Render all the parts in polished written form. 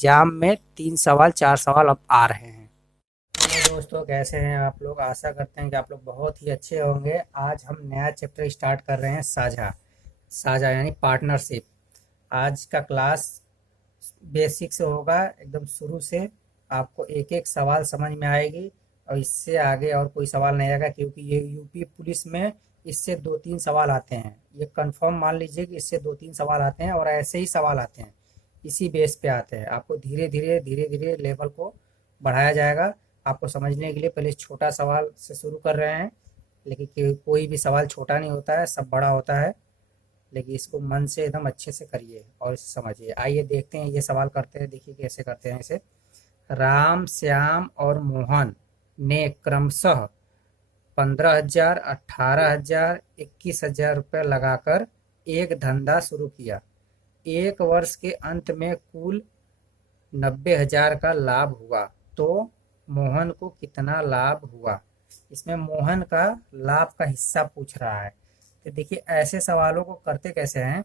Exam में 3 सवाल 4 सवाल अब आ रहे हैं। हेलो दोस्तों, कैसे हैं आप लोग? आशा करते हैं कि आप लोग बहुत ही अच्छे होंगे। आज हम नया चैप्टर स्टार्ट कर रहे हैं, साझा। साझा यानी पार्टनरशिप। आज का क्लास बेसिक से होगा, एकदम शुरू से। आपको एक एक सवाल समझ में आएगी और इससे आगे और कोई सवाल नहीं आएगा, क्योंकि ये यूपी पुलिस में इससे 2-3 सवाल आते हैं। ये कंफर्म मान लीजिए कि इससे 2-3 सवाल आते हैं और ऐसे ही सवाल आते हैं, इसी बेस पे आते हैं। आपको धीरे धीरे धीरे धीरे लेवल को बढ़ाया जाएगा। आपको समझने के लिए पहले छोटा सवाल से शुरू कर रहे हैं, लेकिन कोई भी सवाल छोटा नहीं होता है, सब बड़ा होता है। लेकिन इसको मन से एकदम अच्छे से करिए और इसे समझिए। आइए देखते हैं, ये सवाल करते हैं, देखिए कैसे करते हैं इसे। राम, श्याम और मोहन ने क्रमशः 15,000, 18,000, 21,000 रुपये लगाकर एक धंधा शुरू किया। एक वर्ष के अंत में कुल 90,000 का लाभ हुआ, तो मोहन को कितना लाभ हुआ? इसमें मोहन का लाभ का हिस्सा पूछ रहा है। तो देखिए, ऐसे सवालों को करते कैसे हैं।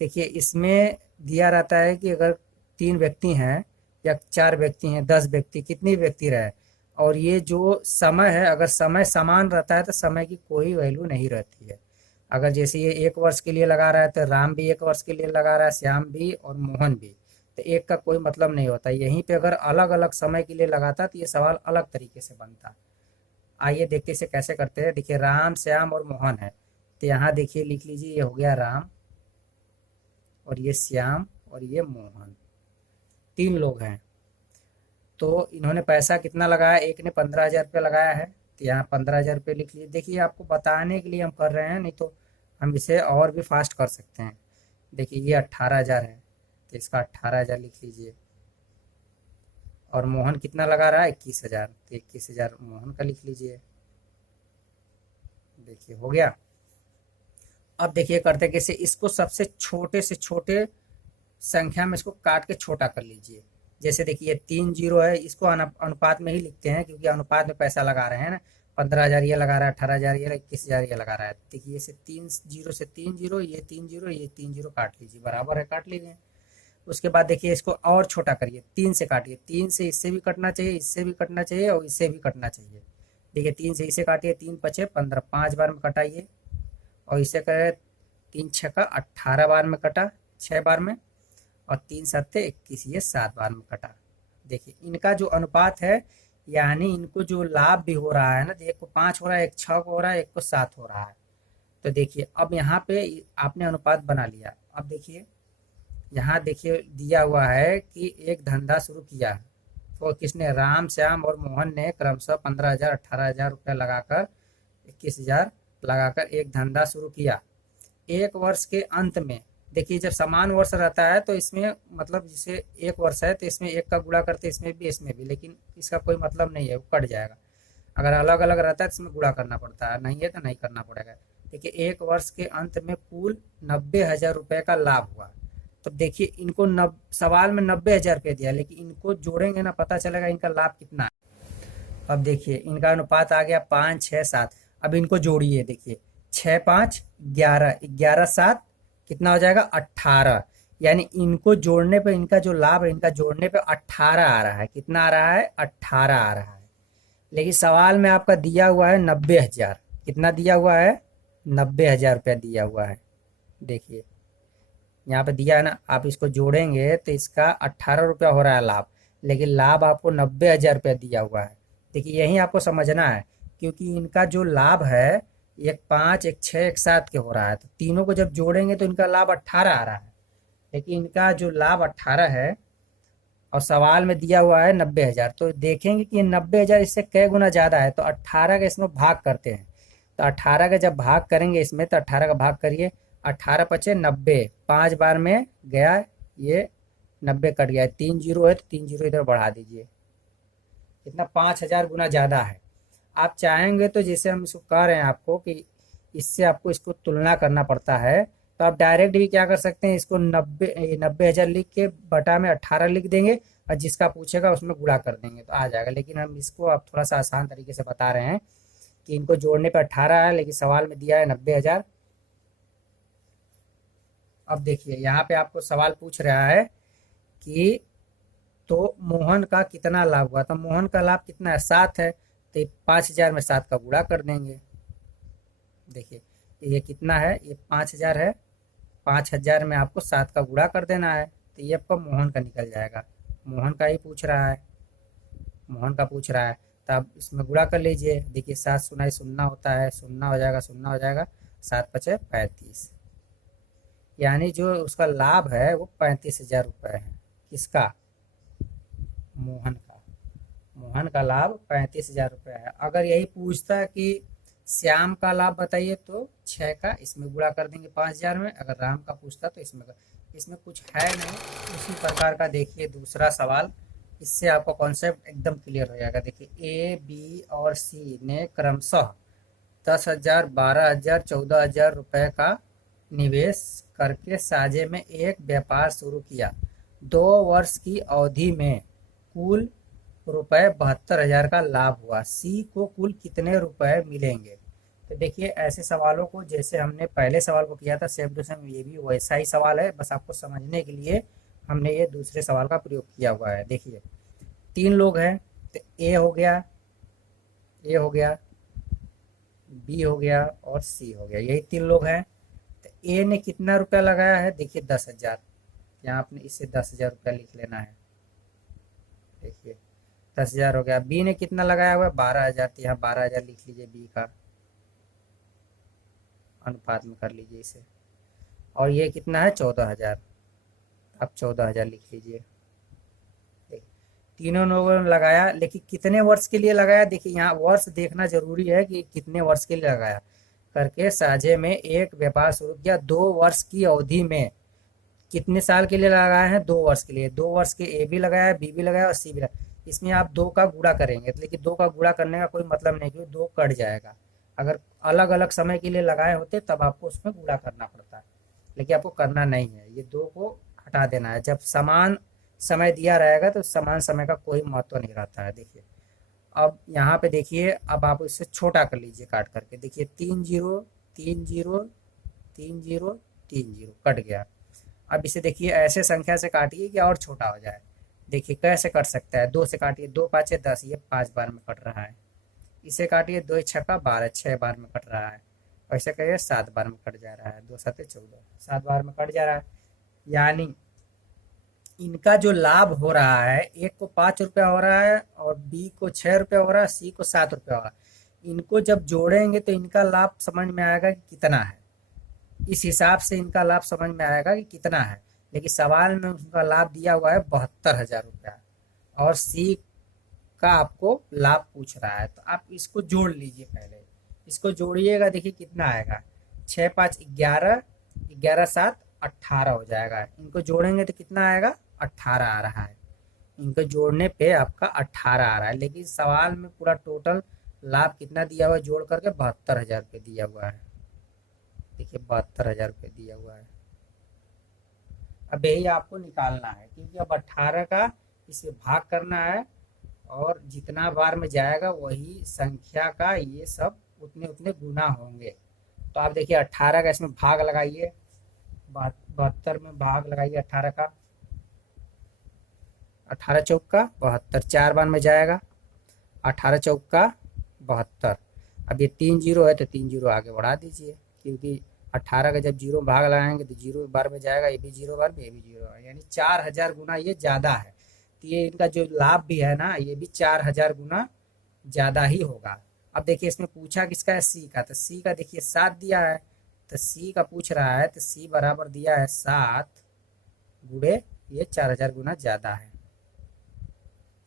देखिए, इसमें दिया रहता है कि अगर 3 व्यक्ति हैं या 4 व्यक्ति हैं, 10 व्यक्ति, कितने व्यक्ति रहे, और ये जो समय है, अगर समय समान रहता है तो समय की कोई वैल्यू नहीं रहती है। अगर जैसे ये 1 वर्ष के लिए लगा रहा है तो राम भी 1 वर्ष के लिए लगा रहा है, श्याम भी और मोहन भी, तो एक का कोई मतलब नहीं होता। यहीं पे अगर अलग अलग समय के लिए लगाता तो ये सवाल अलग तरीके से बनता। आइए देखते इसे कैसे करते हैं। देखिए, राम, श्याम और मोहन है, तो यहाँ देखिए लिख लीजिए, ये हो गया राम और ये श्याम और ये मोहन, 3 लोग हैं। तो इन्होंने पैसा कितना लगाया? एक ने 15,000 रुपये लगाया है, तो यहाँ 15,000 रुपये लिख लीजिए। देखिए, आपको बताने के लिए हम कर रहे हैं, नहीं तो हम इसे और भी फास्ट कर सकते हैं। देखिए, ये 18,000 है, तो इसका 18,000 लिख लीजिए। और मोहन कितना लगा रहा है? 21,000, तो 21,000 मोहन का लिख लीजिए। देखिए, हो गया। अब देखिए करते कैसे, इसको सबसे छोटे से छोटे संख्या में इसको काट के छोटा कर लीजिए। जैसे देखिए 3 जीरो है, इसको अनुपात में ही लिखते हैं, क्योंकि अनुपात में पैसा लगा रहे हैं ना। 15,000 ये लगा रहा है, 18,000 ये, 21,000 ये लगा रहा है। देखिए, से 3 जीरो से 3 जीरो, ये 3 जीरो, ये 3 जीरो काट लीजिए, बराबर है, काट लीजिए। उसके बाद देखिए, इसको और छोटा करिए, 3 से काटिए। 3 से इससे भी कटना चाहिए, इससे भी कटना चाहिए और इससे भी कटना चाहिए। देखिए, 3 से इसे काटिए, 3 पचे 15, 5 बार में कटाइए। और इसे करें 3 छक्का 18 बार में कटा, 6 बार में। और 3 सत्ते 21, ये 7 बार में कटा। देखिए, इनका जो अनुपात है, यानी इनको जो लाभ भी हो रहा है ना, एक को 5 हो रहा है, एक 6 को हो रहा है, एक को 7 हो रहा है। तो देखिए, अब यहाँ पे आपने अनुपात बना लिया। अब देखिए, यहाँ देखिए दिया हुआ है कि एक धंधा शुरू किया। तो किसने? राम, श्याम और मोहन ने क्रमशः 15,000, 18,000 रुपये लगाकर, 21,000 लगाकर एक धंधा शुरू किया। एक वर्ष के अंत में, देखिए जब समान वर्ष रहता है तो इसमें मतलब जैसे 1 वर्ष है तो इसमें 1 का गुणा करते इसमें भी इसमें भी, लेकिन इसका कोई मतलब नहीं है, वो कट जाएगा। अगर अलग अलग रहता है तो इसमें गुणा करना पड़ता है, नहीं है तो नहीं करना पड़ेगा। देखिए, 1 वर्ष के अंत में कुल 90,000 रुपये का लाभ हुआ। तो देखिए, इनको सवाल में 90,000 रुपये दिया, लेकिन इनको जोड़ेंगे ना, पता चलेगा इनका लाभ कितना है। अब देखिए, इनका अनुपात आ गया 5, 6, 7। अब इनको जोड़िए, देखिए 6, 5, 11, 11, 7 कितना हो जाएगा? 18। यानी इनको जोड़ने पे इनका जो लाभ है, इनका जोड़ने पे 18 आ रहा है। कितना आ रहा है? 18 आ रहा है। लेकिन सवाल में आपका दिया हुआ है 90,000। कितना दिया हुआ है? 90,000 रुपया दिया हुआ है। देखिए, यहाँ पे दिया है ना, आप इसको जोड़ेंगे तो इसका 18 रुपया हो रहा है लाभ, लेकिन लाभ आपको 90,000 रुपया दिया हुआ है। देखिए, यही आपको समझना है, क्योंकि इनका जो लाभ है, एक 5, एक 6, एक 7 के हो रहा है, तो तीनों को जब जोड़ेंगे तो इनका लाभ 18 आ रहा है। लेकिन इनका जो लाभ 18 है और सवाल में दिया हुआ है 90,000, तो देखेंगे कि 90,000 इससे कई गुना ज़्यादा है, तो 18 का इसमें भाग करते हैं। तो 18 का जब भाग करेंगे इसमें, तो 18 का भाग करिए, 18 पचे 90, 5 बार में गया, ये 90 कट गया। 3 जीरो है तो 3 जीरो इधर बढ़ा दीजिए, कितना? 5,000 गुना ज़्यादा है। आप चाहेंगे तो जैसे हम इसको कह रहे हैं आपको कि इससे आपको इसको तुलना करना पड़ता है, तो आप डायरेक्ट भी क्या कर सकते हैं, इसको 90,000 लिख के बटा में 18 लिख देंगे और जिसका पूछेगा उसमें गुणा कर देंगे तो आ जाएगा। लेकिन हम इसको अब थोड़ा सा आसान तरीके से बता रहे हैं कि इनको जोड़ने पर 18 है, लेकिन सवाल में दिया है 90,000। अब देखिए, यहाँ पे आपको सवाल पूछ रहा है कि तो मोहन का कितना लाभ हुआ? तो मोहन का लाभ कितना है? 7 है, तो 5,000 में 7 का गुणा कर देंगे। देखिए ये कितना है? ये 5,000 है, 5,000 में आपको 7 का गुणा कर देना है, तो ये आपका मोहन का निकल जाएगा। मोहन का ही पूछ रहा है, मोहन का पूछ रहा है, तो आप इसमें गुणा कर लीजिए। देखिए 7 सुनाई सुन्ना होता है, सुन्ना हो जाएगा, सुन्ना हो जाएगा, 7 पचे 35, यानी जो उसका लाभ है वो 35,000 रुपये है। किसका? मोहन का। मोहन का लाभ 35,000 रुपये है। अगर यही पूछता कि श्याम का लाभ बताइए, तो 6 का इसमें गुणा कर देंगे 5,000 में। अगर राम का पूछता तो इसमें कुछ है नहीं। उसी प्रकार का देखिए दूसरा सवाल, इससे आपका कॉन्सेप्ट एकदम क्लियर हो जाएगा। देखिए ए, बी और सी ने क्रमशः 10,000, 12,000, 14,000 रुपये का निवेश करके साझे में एक व्यापार शुरू किया। 2 वर्ष की अवधि में कुल रुपए 72,000 का लाभ हुआ। सी को कुल कितने रुपए मिलेंगे? तो देखिए ऐसे सवालों को जैसे हमने पहले सवाल को किया था सेम टू सेम ये भी वैसा ही सवाल है, बस आपको समझने के लिए हमने ये दूसरे सवाल का प्रयोग किया हुआ है। देखिए 3 लोग हैं, तो ए हो गया, ए हो गया, बी हो गया और सी हो गया, यही 3 लोग हैं। तो ए ने कितना रुपया लगाया है? देखिए 10,000, यहाँ आपने इसे 10,000 रुपया लिख लेना है। देखिए 10,000 हो गया। बी ने कितना लगाया हुआ है? 12,000, तो यहाँ 12,000 लिख लीजिए बी का, अनुपात में कर लीजिए इसे। और ये कितना है? 14,000, आप 14,000 लिख लीजिए। तीनों लोगों ने लगाया, लेकिन कितने वर्ष के लिए लगाया? देखिए यहाँ वर्ष देखना जरूरी है कि कितने वर्ष के लिए लगाया। करके साझे में एक व्यापार शुरू किया 2 वर्ष की अवधि में। कितने साल के लिए लगाया है? 2 वर्ष के लिए। 2 वर्ष के ए भी लगाया, बी भी लगाया और सी भी लगाया। इसमें आप 2 का गुणा करेंगे, लेकिन 2 का गुणा करने का कोई मतलब नहीं, क्योंकि 2 कट जाएगा। अगर अलग अलग समय के लिए लगाए होते तब आपको उसमें गुणा करना पड़ता है, लेकिन आपको करना नहीं है। ये 2 को हटा देना है। जब समान समय दिया रहेगा तो समान समय का कोई महत्व नहीं रहता है। देखिए अब यहाँ पे देखिए, अब आप इससे छोटा कर लीजिए काट करके। देखिए 3 0, 3 0, 3 0, 3 0 कट गया। अब इसे देखिए ऐसे संख्या से काटिए कि और छोटा हो जाए। देखिए कैसे कट सकता है? 2 से काटिए, 2 5 10, ये 5 बार में कट रहा है। इसे काटिए, 2 6 12, 6 बार में कट रहा है। ऐसे करिए 7 बार में कट जा रहा है, 2 7 14, 7 बार में कट जा रहा है। यानी इनका जो लाभ हो रहा है, एक को 5 रुपया हो रहा है और बी को 6 रुपया हो रहा है, सी को 7 रुपया हो रहा है। इनको जब जोड़ेंगे तो इनका लाभ समझ में आएगा कि कितना है। इस हिसाब से इनका लाभ समझ में आएगा कि कितना है। लेकिन सवाल में उनका लाभ दिया हुआ है 72,000 रुपया, और सी का आपको लाभ पूछ रहा है। तो आप इसको जोड़ लीजिए, पहले इसको जोड़िएगा। देखिए कितना आएगा? 6 5 11, 11 7 18 हो जाएगा। इनको जोड़ेंगे तो कितना आएगा? 18 आ रहा है। इनको जोड़ने पे आपका 18 आ रहा है, लेकिन सवाल में पूरा टोटल लाभ कितना दिया हुआ है जोड़ करके? 72,000 रुपये दिया हुआ है। देखिए 72,000 रुपये दिया हुआ है। अब यही आपको निकालना है, क्योंकि अब 18 का इसे भाग करना है, और जितना बार में जाएगा वही संख्या का ये सब उतने उतने गुना होंगे। तो आप देखिए 18 का इसमें भाग लगाइए, 72 में भाग लगाइए 18 का, 18 चौक का 72, 4 बार में जाएगा। 18 चौक का 72। अब ये 3 0 है तो 3 0 आगे बढ़ा दीजिए, क्योंकि 18 का जब 0 भाग लगाएंगे तो 0 बार में जाएगा, ये भी 0 बार में, ये भी 0 है, यानी 4,000 गुना ये ज़्यादा है। तो ये इनका जो लाभ भी है ना, ये भी 4,000 गुना ज़्यादा ही होगा। अब देखिए इसमें पूछा किसका है? सी का। तो सी का देखिए 7 दिया है, तो सी का पूछ रहा है, तो सी बराबर दिया है 7 गुणे ये 4,000 गुना ज़्यादा है।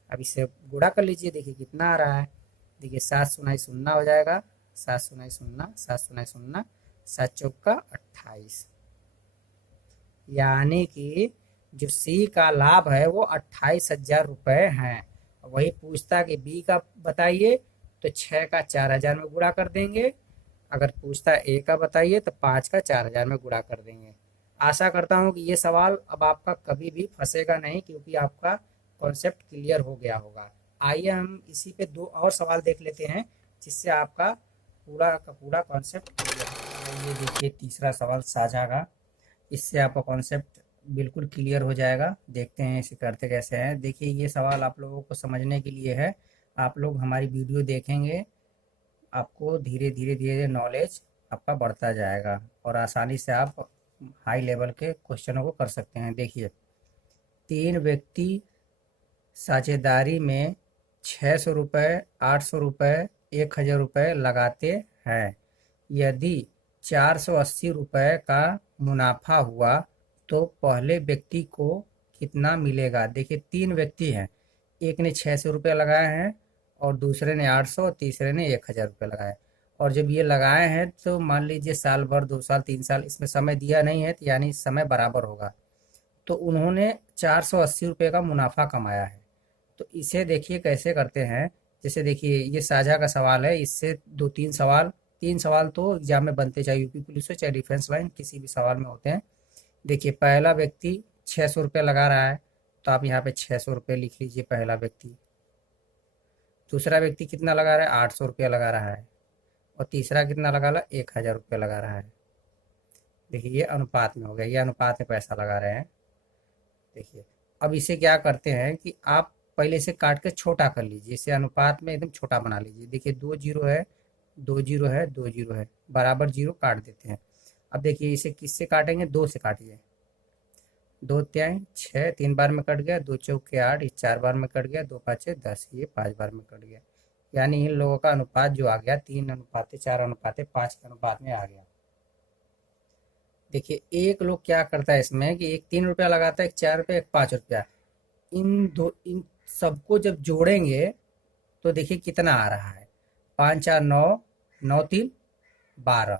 अब इसे गुणा कर लीजिए, देखिए कितना आ रहा है? देखिए 7 सुनाई सुन्ना हो जाएगा, 7 सुनाई सुन्ना, 7 सुनाई सुन्ना, 7 चौक का 28। यानी कि जो सी का लाभ है वो 28,000 रुपये हैं। वही पूछता कि बी का बताइए, तो 6 का 4,000 में गुणा कर देंगे। अगर पूछता ए का बताइए तो 5 का 4,000 में गुणा कर देंगे। आशा करता हूँ कि ये सवाल अब आपका कभी भी फंसेगा नहीं, क्योंकि आपका कॉन्सेप्ट क्लियर हो गया होगा। आइए हम इसी पे 2 और सवाल देख लेते हैं, जिससे आपका पूरा का पूरा कॉन्सेप्ट क्लियर हो। ये देखिए तीसरा सवाल साझा का, इससे आपका कॉन्सेप्ट बिल्कुल क्लियर हो जाएगा। देखते हैं इसे करते कैसे हैं। देखिए ये सवाल आप लोगों को समझने के लिए है। आप लोग हमारी वीडियो देखेंगे, आपको धीरे धीरे धीरे धीरे नॉलेज आपका बढ़ता जाएगा और आसानी से आप हाई लेवल के क्वेश्चनों को कर सकते हैं। देखिए, तीन व्यक्ति साझेदारी में 600 रुपये, 800 रुपये, 1000 रुपये लगाते हैं। यदि 480 रुपये का मुनाफा हुआ तो पहले व्यक्ति को कितना मिलेगा। देखिए तीन व्यक्ति हैं, एक ने 600 रुपये लगाए हैं और दूसरे ने 800 और तीसरे ने 1000 रुपये लगाए। और जब ये लगाए हैं तो मान लीजिए साल भर, 2 साल, 3 साल, इसमें समय दिया नहीं है, तो यानी समय बराबर होगा। तो उन्होंने 480 रुपये का मुनाफा कमाया है। तो इसे देखिए कैसे करते हैं। जैसे देखिए ये साझा का सवाल है, इससे दो तीन सवाल तो एग्जाम में बनते, चाहे यूपी पुलिस हो चाहे डिफेंस लाइन, किसी भी सवाल में होते हैं। देखिए पहला व्यक्ति 600 रुपये लगा रहा है, तो आप यहाँ पे 600 रुपये लिख लीजिए पहला व्यक्ति। दूसरा व्यक्ति कितना लगा रहा है, 800 रुपये लगा रहा है। और तीसरा कितना लगा रहा है, 1000 रुपये लगा रहा है। देखिए ये अनुपात में हो गया, ये अनुपात में पैसा लगा रहे हैं। देखिए अब इसे क्या करते हैं कि आप पहले से काट के छोटा कर लीजिए, इसे अनुपात में एकदम छोटा बना लीजिए। देखिए 2 जीरो है, 2 जीरो है, 2 जीरो है, बराबर जीरो काट देते हैं। अब देखिए इसे किससे काटेंगे, 2 से काटिए। 2 तिहाई 6, 3 बार में कट गया, 2 चौके 8, ये 4 बार में कट गया, 2 5 10, ये 5 बार में कट गया। यानी इन लोगों का अनुपात जो आ गया 3:4:5 के अनुपात में आ गया। देखिए एक लोग क्या करता है इसमें कि एक 3 रुपया लगाता है, एक 4 रुपया, एक 5 रुपया। इन सबको जब जोड़ेंगे तो देखिए कितना आ रहा है, 5 4 9, 9 3 12।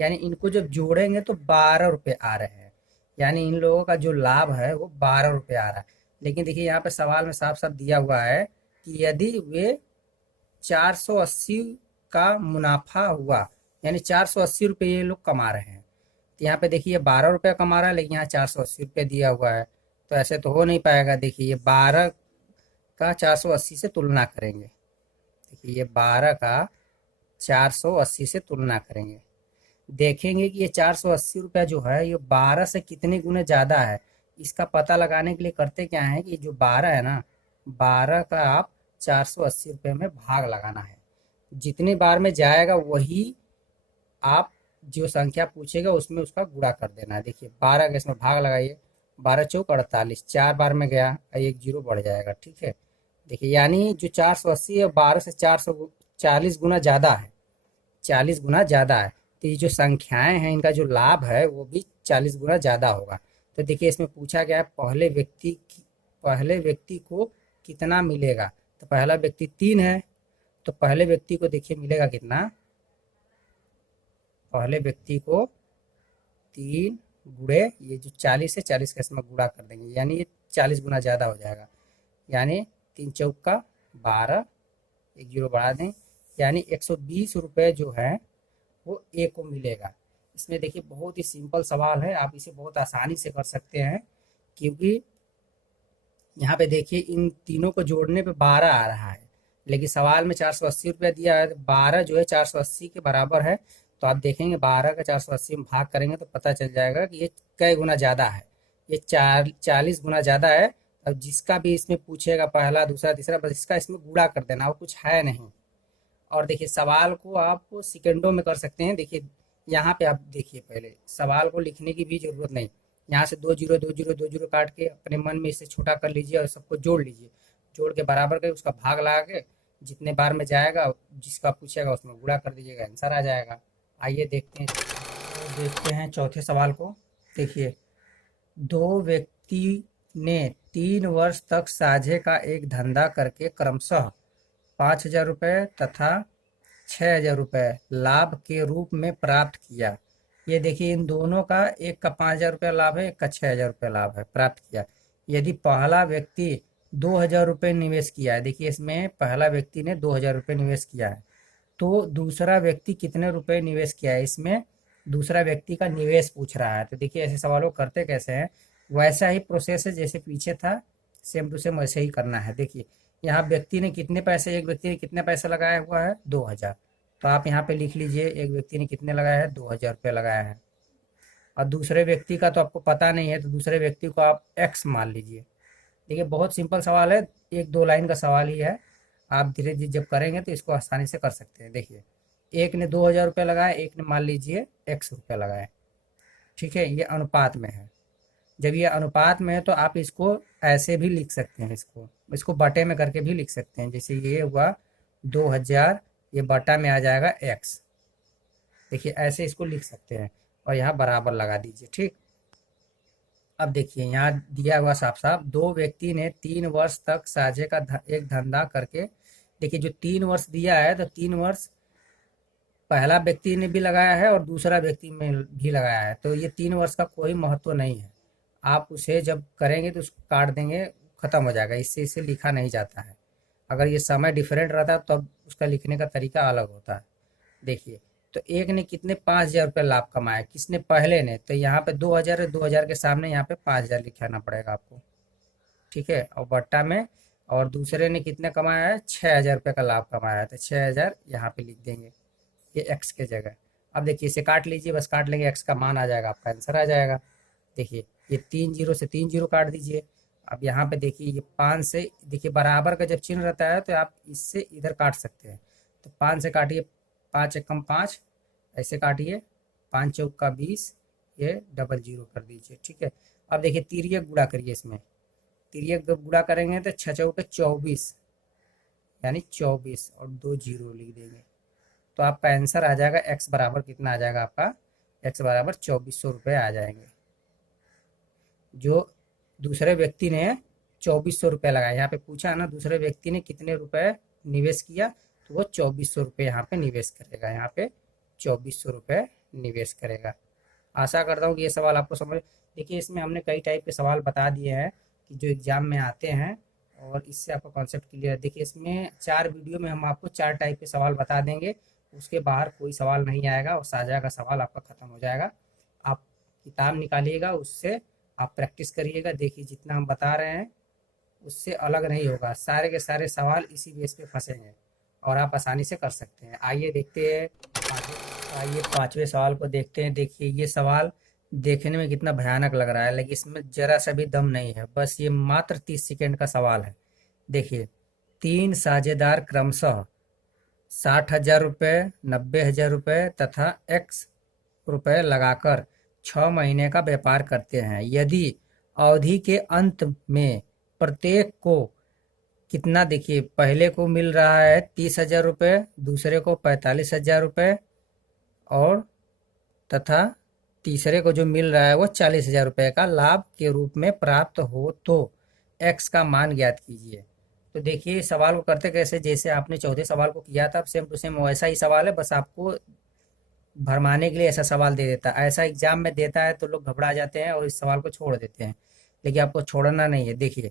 यानी इनको जब जोड़ेंगे तो 12 रुपये आ रहे हैं। यानी इन लोगों का जो लाभ है वो 12 रुपये आ रहा है। लेकिन देखिए यहाँ पे सवाल में साफ साफ दिया हुआ है कि यदि वे 480 का मुनाफा हुआ, यानी 480 रुपये ये लोग कमा रहे हैं। तो यहाँ पे देखिए 12 रुपया कमा रहा है, लेकिन यहाँ 480 रुपये दिया हुआ है, तो ऐसे तो हो नहीं पाएगा। देखिए ये 12 का 480 से तुलना करेंगे। देखिए ये 12 का 480 से तुलना करेंगे, देखेंगे कि ये 480 रुपया जो है ये 12 से कितने गुने ज़्यादा है। इसका पता लगाने के लिए करते क्या है कि जो 12 है ना, 12 का आप 480 रुपये में भाग लगाना है। जितनी बार में जाएगा वही आप जो संख्या पूछेगा उसमें उसका गुणा कर देना है। देखिए 12 का इसमें भाग लगाइए, 12 चौक 48, 4 बार में गया, एक जीरो बढ़ जाएगा। ठीक है, देखिए यानी जो 480 है 12 से 440 गुना ज़्यादा है, 40 गुना ज़्यादा है। तो ये जो संख्याएं हैं इनका जो लाभ है वो भी 40 गुना ज़्यादा होगा। तो देखिए इसमें पूछा गया है पहले व्यक्ति को कितना मिलेगा। तो पहला व्यक्ति 3 है, तो पहले व्यक्ति को देखिए मिलेगा कितना, पहले व्यक्ति को 3 गुणे ये जो 40 है, 40 का इसमें गुणा कर देंगे, यानी ये 40 गुना ज़्यादा हो जाएगा। यानी 3 चौका 12, एक जीरो बढ़ा दें, यानी 120 रुपये जो है वो ए को मिलेगा। इसमें देखिए बहुत ही सिंपल सवाल है, आप इसे बहुत आसानी से कर सकते हैं, क्योंकि यहाँ पे देखिए इन तीनों को जोड़ने पे 12 आ रहा है, लेकिन सवाल में 480 रुपया दिया है, तो 12 जो है 480 के बराबर है। तो आप देखेंगे 12 का 480 में भाग करेंगे तो पता चल जाएगा कि ये कई गुना ज़्यादा है, ये 40 गुना ज़्यादा है। अब जिसका भी इसमें पूछेगा पहला दूसरा तीसरा, बस इसका इसमें गुणा कर देना, वो कुछ है नहीं। और देखिए सवाल को आप सेकंडों में कर सकते हैं। देखिए यहाँ पे आप देखिए पहले सवाल को लिखने की भी जरूरत नहीं, यहाँ से 2 जीरो 2 जीरो 2 जीरो काट के अपने मन में इसे छोटा कर लीजिए और सबको जोड़ लीजिए, जोड़ के बराबर करके उसका भाग लगा के जितने बार में जाएगा जिसका पूछेगा उसमें गुणा कर दीजिएगा, आंसर आ जाएगा। आइए देखते हैं चौथे सवाल को। देखिए दो व्यक्ति ने 3 वर्ष तक साझे का एक धंधा करके क्रमशः 5,000 रुपये तथा 6,000 रुपये लाभ के रूप में प्राप्त किया। ये देखिए इन दोनों का, एक का 5,000 रुपये लाभ है, एक का 6,000 रुपये लाभ है, प्राप्त किया। यदि पहला व्यक्ति 2,000 रुपये निवेश किया है, देखिए इसमें पहला व्यक्ति ने 2,000 रुपये निवेश किया है, तो दूसरा व्यक्ति कितने रुपए निवेश किया है, इसमें दूसरा व्यक्ति का निवेश पूछ रहा है। तो देखिए ऐसे सवालों करते कैसे हैं, वैसा ही प्रोसेस है जैसे पीछे था, सेम टू सेम वैसे ही करना है। देखिए यहाँ व्यक्ति ने कितने पैसे, एक व्यक्ति ने कितने पैसे लगाया हुआ है, 2,000। तो आप यहाँ पे लिख लीजिए एक व्यक्ति ने कितने लगाया है, 2,000 रुपये लगाया है। और दूसरे व्यक्ति का तो आपको पता नहीं है, तो दूसरे व्यक्ति को आप एक्स मान लीजिए। देखिए बहुत सिंपल सवाल है, 1-2 लाइन का सवाल ही है। आप धीरे धीरे जब करेंगे तो इसको आसानी से कर सकते हैं। देखिए एक ने 2000 रुपये लगाए, एक ने मान लीजिए एक्स रुपये लगाए, ठीक है, ये अनुपात में है। जब ये अनुपात में है तो आप इसको ऐसे भी लिख सकते हैं, इसको इसको बटे में करके भी लिख सकते हैं। जैसे ये हुआ 2000, ये बटा में आ जाएगा एक्स। देखिए ऐसे इसको लिख सकते हैं और यहाँ बराबर लगा दीजिए, ठीक। अब देखिए यहाँ दिया हुआ साफ साफ, 2 व्यक्ति ने 3 वर्ष तक साझे का एक धंधा करके, देखिए जो 3 वर्ष दिया है तो 3 वर्ष पहला व्यक्ति ने भी लगाया है और दूसरा व्यक्ति में भी लगाया है, तो ये 3 वर्ष का कोई महत्व नहीं है। आप उसे जब करेंगे तो उसको काट देंगे, खत्म हो जाएगा, इससे इसे लिखा नहीं जाता है। अगर ये समय डिफरेंट रहता तब तो उसका लिखने का तरीका अलग होता है। देखिए तो एक ने कितने 5000 रुपये लाभ कमाया, किसने, पहले ने, तो यहाँ पे 2000 है, 2000 के सामने यहाँ पे 5000 लिखाना पड़ेगा आपको, ठीक है, और बट्टा में। और दूसरे ने कितने कमाया है, 6000 रुपये का लाभ कमाया है, तो 6000 यहाँ पे लिख देंगे, ये एक्स के जगह। अब देखिए इसे काट लीजिए, बस काट लेंगे, एक्स का मान आ जाएगा, आपका आंसर आ जाएगा। देखिए ये 3 जीरो से 3 जीरो काट दीजिए। अब यहाँ पे देखिए ये 5 से, देखिए बराबर का जब चिन्ह रहता है तो आप इससे इधर काट सकते हैं, तो 5 से काटिए, 5 एकम 5, ऐसे काटिए, 5 चौक का 20, ये डबल जीरो कर दीजिए, ठीक है। अब देखिए तिर्यक गुणा करिए, इसमें तिर्यक गुणा करेंगे तो 6 चौक 24, यानी 24 और 2 जीरो लिख देंगे, तो आपका आंसर आ जाएगा एक्स बराबर कितना आ जाएगा, आपका एक्स बराबर 2400 रुपये आ जाएंगे। जो दूसरे व्यक्ति ने 2400 रुपये लगाया, यहाँ पे पूछा ना दूसरे व्यक्ति ने कितने रुपए निवेश किया, तो वो 2400 रुपये यहाँ पे निवेश करेगा, यहाँ पे 2400 रुपये निवेश करेगा। आशा करता हूँ कि ये सवाल आपको समझ। देखिए इसमें हमने कई टाइप के सवाल बता दिए हैं कि जो एग्जाम में आते हैं, और इससे आपका कॉन्सेप्ट क्लियर है। देखिए इसमें 4 वीडियो में हम आपको 4 टाइप के सवाल बता देंगे, उसके बाहर कोई सवाल नहीं आएगा और साझा का सवाल आपका खत्म हो जाएगा। आप किताब निकालिएगा, उससे आप प्रैक्टिस करिएगा। देखिए जितना हम बता रहे हैं उससे अलग नहीं होगा, सारे के सारे सवाल इसी बेस पे फंसेंगे और आप आसानी से कर सकते हैं। आइए देखते हैं, आइए 5वें सवाल को देखते हैं। देखिए ये सवाल देखने में कितना भयानक लग रहा है, लेकिन इसमें जरा सा भी दम नहीं है, बस ये मात्र 30 सेकेंड का सवाल है। देखिए 3 साझेदार क्रमशः 60,000 रुपये, 90,000 रुपये तथा एक्स रुपये लगाकर 6 महीने का व्यापार करते हैं। यदि अवधि के अंत में प्रत्येक को कितना, देखिए पहले को मिल रहा है 30,000 रुपये, दूसरे को 45,000 रुपये और तथा तीसरे को जो मिल रहा है वो 40,000 रुपये का लाभ के रूप में प्राप्त हो, तो एक्स का मान ज्ञात कीजिए। तो देखिए सवाल को करते कैसे, जैसे आपने चौथे सवाल को किया था सेम टू सेम वैसा ही सवाल है, बस आपको भरमाने के लिए ऐसा सवाल दे देता है। ऐसा एग्जाम में देता है तो लोग घबरा जाते हैं और इस सवाल को छोड़ देते हैं, लेकिन आपको छोड़ना नहीं है। देखिए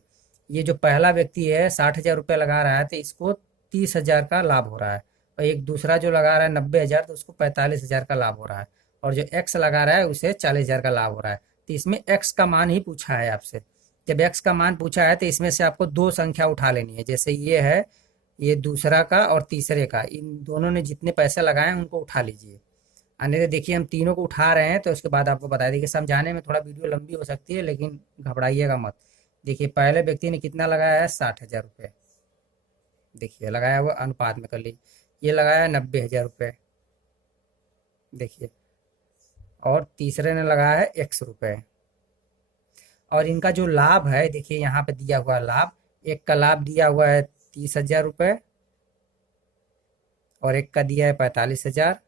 ये जो पहला व्यक्ति है 60,000 रुपये लगा रहा है तो इसको 30,000 का लाभ हो रहा है, और एक दूसरा जो लगा रहा है 90,000 तो उसको 45,000 का लाभ हो रहा है, और जो एक्स लगा रहा है उसे 40,000 का लाभ हो रहा है। तो इसमें एक्स का मान ही पूछा है आपसे। जब एक्स का मान पूछा है तो इसमें से आपको 2 संख्या उठा लेनी है, जैसे ये है, ये दूसरा का और तीसरे का, इन दोनों ने जितने पैसे लगाए उनको उठा लीजिए। अन्य देखिए हम तीनों को उठा रहे हैं तो उसके बाद आपको बता दें कि समझाने में थोड़ा वीडियो लंबी हो सकती है, लेकिन घबराइएगा मत। देखिए पहले व्यक्ति ने कितना लगाया है, 60,000 रुपये, देखिए लगाया हुआ अनुपात में कर लीजिए। ये लगाया 90,000 रुपये, देखिए, और तीसरे ने लगाया है एक्स रुपये, और इनका जो लाभ है देखिए यहाँ पे दिया हुआ लाभ, एक का लाभ दिया हुआ है 30,000 रुपये और एक का दिया है 45,000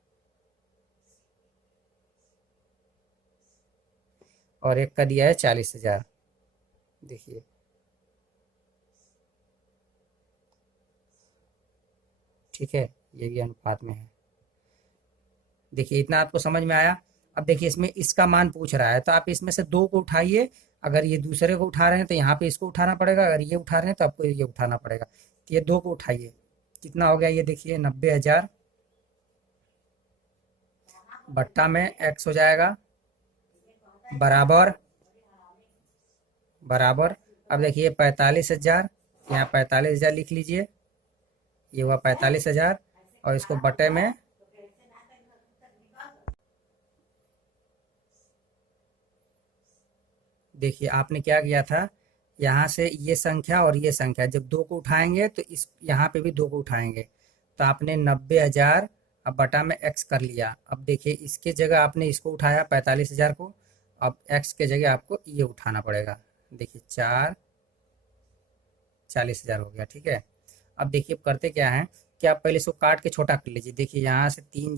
और एक का दिया है 40,000। देखिए ठीक है, ये भी अनुपात में है। देखिए इतना आपको समझ में आया। अब देखिए इसमें इसका मान पूछ रहा है तो आप इसमें से 2 को उठाइए। अगर ये दूसरे को उठा रहे हैं तो यहाँ पे इसको उठाना पड़ेगा, अगर ये उठा रहे हैं तो आपको ये उठाना पड़ेगा। तो ये 2 को उठाइए, कितना हो गया ये देखिए 90,000 बट्टा में एक्स हो जाएगा बराबर बराबर। अब देखिए 45,000, यहाँ 45,000 लिख लीजिए, ये हुआ 45,000 और इसको बटे में देखिए आपने क्या किया था, यहाँ से ये संख्या और ये संख्या जब दो को उठाएंगे तो इस यहाँ पे भी दो को उठाएंगे, तो आपने 90,000 अब बटा में x कर लिया। अब देखिए इसके जगह आपने इसको उठाया 45,000 को, अब x के जगह आपको ये उठाना पड़ेगा। देखिए 40,000 हो गया, ठीक है। अब देखिए अब करते क्या है कि आप पहले इसको काट के छोटा कर लीजिए। देखिए यहाँ से 3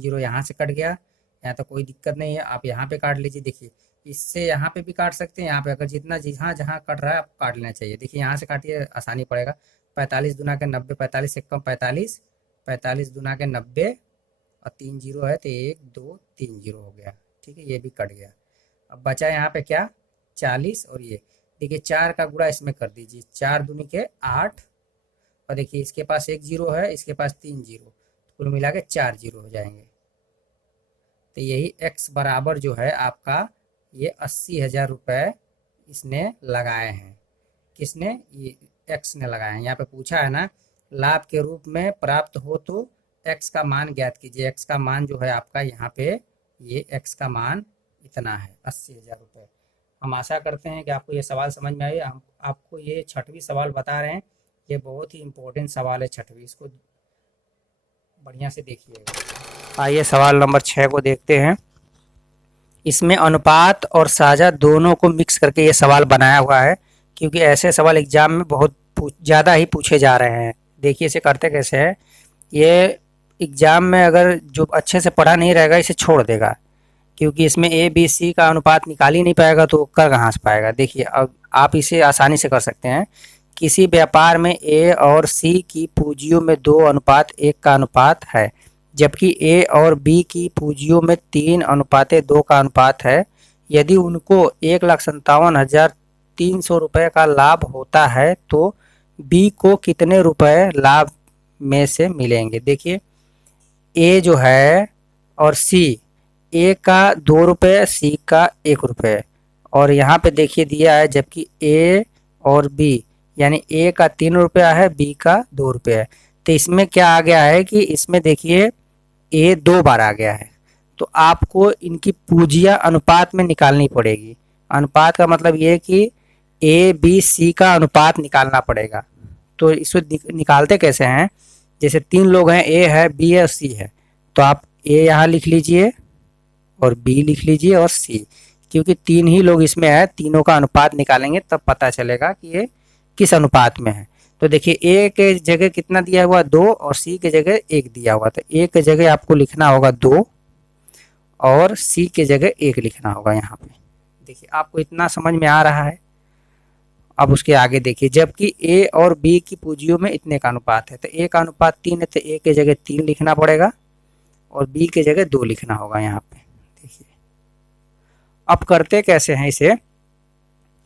जीरो यहाँ से कट गया, यहाँ तो कोई दिक्कत नहीं है। आप यहाँ पे काट लीजिए। देखिए इससे यहाँ पे भी काट सकते हैं, यहाँ पे अगर जितना जहाँ जहाँ कट रहा है आपको काट लेना चाहिए। देखिए यहाँ से काटिए, आसानी पड़ेगा। 45 दूना के 90, 45 से कम 45, 45 दूना के 90 और 3 जीरो है तो 1 2 3 जीरो हो गया, ठीक है। ये भी कट गया। अब बचा यहाँ पे क्या, 40 और ये देखिए 4 का गुणा इसमें कर दीजिए, 4 दूनी के 8 और देखिए इसके पास 1 जीरो है, इसके पास 3 जीरो, कुल मिला के 4 जीरो हो जाएंगे। तो यही x बराबर जो है आपका ये 80,000 रुपये इसने लगाए हैं। किसने, ये x ने लगाए हैं। यहाँ पे पूछा है ना, लाभ के रूप में प्राप्त हो तो x का मान ज्ञात कीजिए। x का मान जो है आपका यहाँ पे ये x का मान इतना है 80,000 रुपये। हम आशा करते हैं कि आपको ये सवाल समझ में आए। हम आपको ये 6वीं सवाल बता रहे हैं, ये बहुत ही इम्पोर्टेंट सवाल है 6वीं, इसको बढ़िया से देखिएगा। आइए सवाल नंबर 6 को देखते हैं। इसमें अनुपात और साझा दोनों को मिक्स करके ये सवाल बनाया हुआ है, क्योंकि ऐसे सवाल एग्जाम में बहुत ज़्यादा ही पूछे जा रहे हैं। देखिए इसे करते कैसे है, ये एग्जाम में अगर जो अच्छे से पढ़ा नहीं रहेगा इसे छोड़ देगा, क्योंकि इसमें ए बी सी का अनुपात निकाल ही नहीं पाएगा तो कर कहाँ से पाएगा। देखिए अब आप इसे आसानी से कर सकते हैं। किसी व्यापार में ए और सी की पूंजियों में 2:1 का अनुपात है, जबकि ए और बी की पूंजियों में 3:2 का अनुपात है। यदि उनको 1,57,300 रुपये का लाभ होता है तो बी को कितने रुपए लाभ में से मिलेंगे। देखिए ए जो है और सी, ए का 2 रुपये, सी का 1 रुपये, और यहाँ पे देखिए दिया है जबकि ए और बी यानी ए का 3 रुपया है, बी का 2 रुपया है। तो इसमें क्या आ गया है कि इसमें देखिए ए 2 बार आ गया है, तो आपको इनकी पूंजियां अनुपात में निकालनी पड़ेगी। अनुपात का मतलब ये कि ए बी सी का अनुपात निकालना पड़ेगा। तो इसको निकालते कैसे हैं, जैसे 3 लोग हैं, ए है, बी है और सी है, तो आप ए यहाँ लिख लीजिए और बी लिख लीजिए और सी, क्योंकि 3 ही लोग इसमें है, तीनों का अनुपात निकालेंगे तब पता चलेगा कि ये किस अनुपात में है। तो देखिए ए के जगह कितना दिया हुआ 2 और सी के जगह 1 दिया हुआ, तो ए के जगह आपको लिखना होगा 2 और सी के जगह 1 लिखना होगा यहाँ पे। देखिए आपको इतना समझ में आ रहा है। अब उसके आगे देखिए, जबकि ए और बी की पूंजियों में इतने का अनुपात है, तो ए का अनुपात 3 है, तो ए के जगह 3 लिखना पड़ेगा और बी के जगह 2 लिखना होगा यहाँ पे। देखिए अब करते कैसे हैं, इसे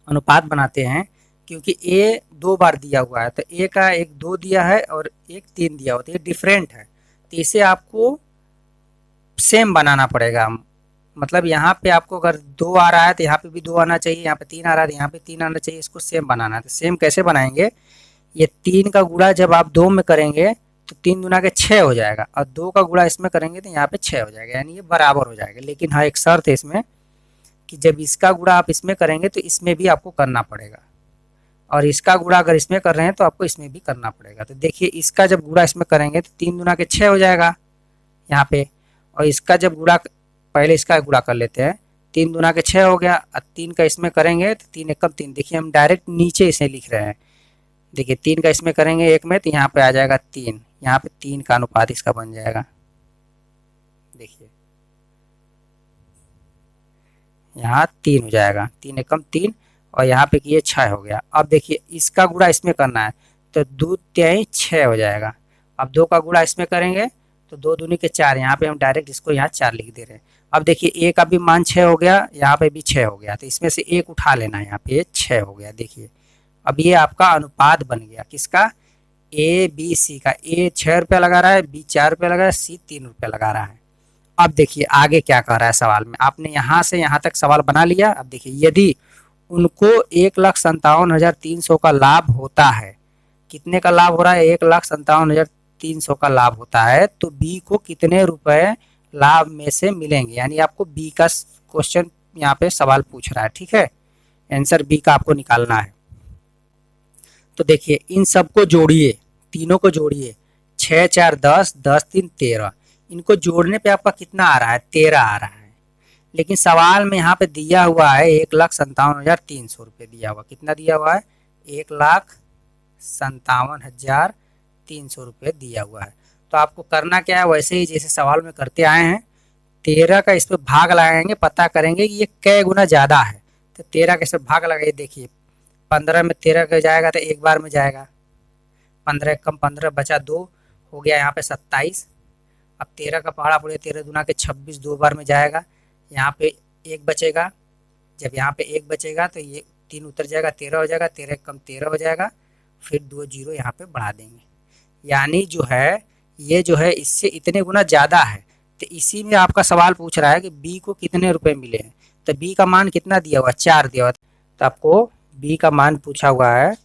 अनुपात बनाते हैं। क्योंकि ए 2 बार दिया हुआ है, तो ए का एक 2 दिया है और एक 3 दिया हुआ, तो ये डिफरेंट है, तो इसे आपको सेम बनाना पड़ेगा। मतलब यहाँ पे आपको अगर 2 आ रहा है तो यहाँ पे भी 2 आना चाहिए, यहाँ पे 3 आ रहा है तो यहाँ पे 3 आना चाहिए, इसको सेम बनाना है। तो सेम कैसे बनाएंगे, ये 3 का गुणा जब आप 2 में करेंगे तो 3 दूना के 6 हो जाएगा, और 2 का गुणा इसमें करेंगे तो यहाँ पे 6 हो जाएगा, यानी ये बराबर हो जाएगा। लेकिन हाँ एक शर्त है इसमें कि जब इसका गुणा आप इसमें करेंगे तो इसमें भी आपको करना पड़ेगा, और इसका गुणा अगर इसमें कर रहे हैं तो आपको इसमें भी करना पड़ेगा। तो देखिए इसका जब गुणा इसमें करेंगे तो 3 दूना के 6 हो जाएगा यहाँ पे, और इसका जब गुणा, पहले इसका गुणा कर लेते हैं, 3 दूना के 6 हो गया, और 3 का इसमें करेंगे तो 3 एकम 3। देखिए हम डायरेक्ट नीचे इसे लिख रहे हैं। देखिए 3 का इसमें करेंगे 1 में तो यहाँ पे आ जाएगा 3, यहाँ पे 3 का अनुपात इसका बन जाएगा। देखिए यहाँ 3 हो जाएगा, 3 एकम 3, और यहाँ पे ये 6 हो गया। अब देखिए इसका गुणा इसमें करना है तो 2 तिहाई 6 हो जाएगा। अब 2 का गुणा इसमें करेंगे तो 2 दूनी के 4, यहाँ पे हम डायरेक्ट इसको यहाँ 4 लिख दे रहे हैं। अब देखिए ए का भी मान 6 हो गया, यहाँ पे भी 6 हो गया, तो इसमें से 1 उठा लेना है, यहाँ पे ये 6 हो गया। देखिए अब ये आपका अनुपात बन गया किसका, ए बी सी का। ए 6 रुपया लगा रहा है, बी 4 रुपया लगा रहा है, सी 3 रुपया लगा रहा है। अब देखिए आगे क्या कह रहा है सवाल में, आपने यहाँ से यहाँ तक सवाल बना लिया। अब देखिए यदि उनको 1,57,300 का लाभ होता है, कितने का लाभ हो रहा है, 1,57,300 का लाभ होता है, तो बी को कितने रुपए लाभ में से मिलेंगे। यानी आपको बी का क्वेश्चन यहाँ पे सवाल पूछ रहा है, ठीक है। आंसर बी का आपको निकालना है। तो देखिए इन सबको जोड़िए, तीनों को जोड़िए, 6 4 10, 10 3 13, इनको जोड़ने पे आपका कितना आ रहा है, 13 आ रहा है। लेकिन सवाल में यहाँ पे दिया हुआ है 1,57,300 रुपये दिया हुआ, कितना दिया हुआ है, 1,57,300 रुपये दिया हुआ है। तो आपको करना क्या है, वैसे ही जैसे सवाल में करते आए हैं, 13 का इस पर भाग लगाएंगे, पता करेंगे कि ये कै गुना ज़्यादा है। तो 13 का इस पर भाग लगाइए, देखिए 15 में 13 का जाएगा तो एक बार में जाएगा, 15 कम 15 बचा 2, हो गया यहाँ पे 27। अब 13 का पहाड़ा पड़े, 13 दूना के 26, 2 बार में जाएगा, यहाँ पे एक बचेगा, जब यहाँ पे एक बचेगा तो ये 3 उतर जाएगा, 13 हो जाएगा, 13 कम 13 हो जाएगा, फिर 2 जीरो यहाँ पे बढ़ा देंगे, यानी जो है ये जो है इससे इतने गुना ज़्यादा है। तो इसी में आपका सवाल पूछ रहा है कि बी को कितने रुपए मिले हैं। तो बी का मान कितना दिया हुआ, 4 दिया हुआ, तो आपको बी का मान पूछा हुआ है,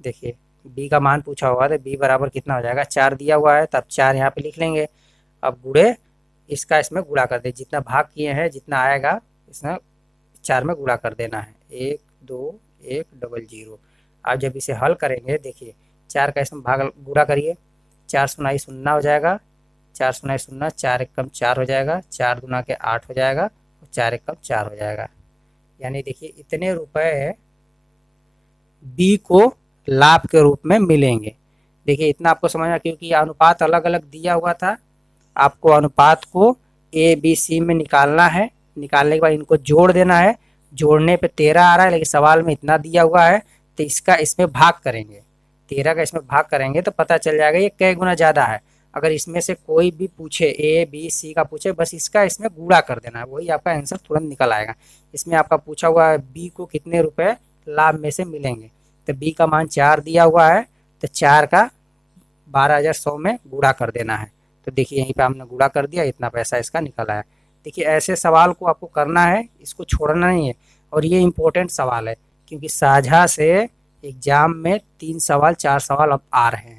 देखिए बी का मान पूछा हुआ है, तो बी बराबर कितना हो जाएगा, 4 दिया हुआ है, तब 4 यहाँ पे लिख लेंगे। अब गुड़े इसका इसमें गुणा कर दे, जितना भाग किए हैं जितना आएगा इसमें 4 में गुणा कर देना है, 1 2 1 डबल 0। अब जब इसे हल करेंगे, देखिए 4 का इसमें भाग गुणा करिए, 4 सुनाई 0 हो जाएगा, 4 सुनाई 0, 4 एक कम 4 हो जाएगा, 4 दूना के 8 हो जाएगा, 4 एक कम 4 हो जाएगा, यानी देखिए इतने रुपए बी को लाभ के रूप में मिलेंगे। देखिए इतना आपको समझना, क्योंकि ये अनुपात अलग अलग दिया हुआ था, आपको अनुपात को ए बी सी में निकालना है, निकालने के बाद इनको जोड़ देना है, जोड़ने पे 13 आ रहा है, लेकिन सवाल में इतना दिया हुआ है, तो इसका इसमें भाग करेंगे, 13 का इसमें भाग करेंगे तो पता चल जाएगा ये कै गुना ज़्यादा है। अगर इसमें से कोई भी पूछे, ए बी सी का पूछे, बस इसका इसमें गुणा कर देना है, वही आपका आंसर तुरंत निकल आएगा। इसमें आपका पूछा हुआ है बी को कितने रुपए लाभ में से मिलेंगे, तो बी का मान 4 दिया हुआ है, तो 4 का 12,100 में गुणा कर देना है। तो देखिए यहीं पे हमने गुणा कर दिया, इतना पैसा इसका निकल आया। देखिए ऐसे सवाल को आपको करना है, इसको छोड़ना नहीं है, और ये इम्पोर्टेंट सवाल है, क्योंकि साझा से एग्जाम में 3 सवाल 4 सवाल अब आ रहे हैं।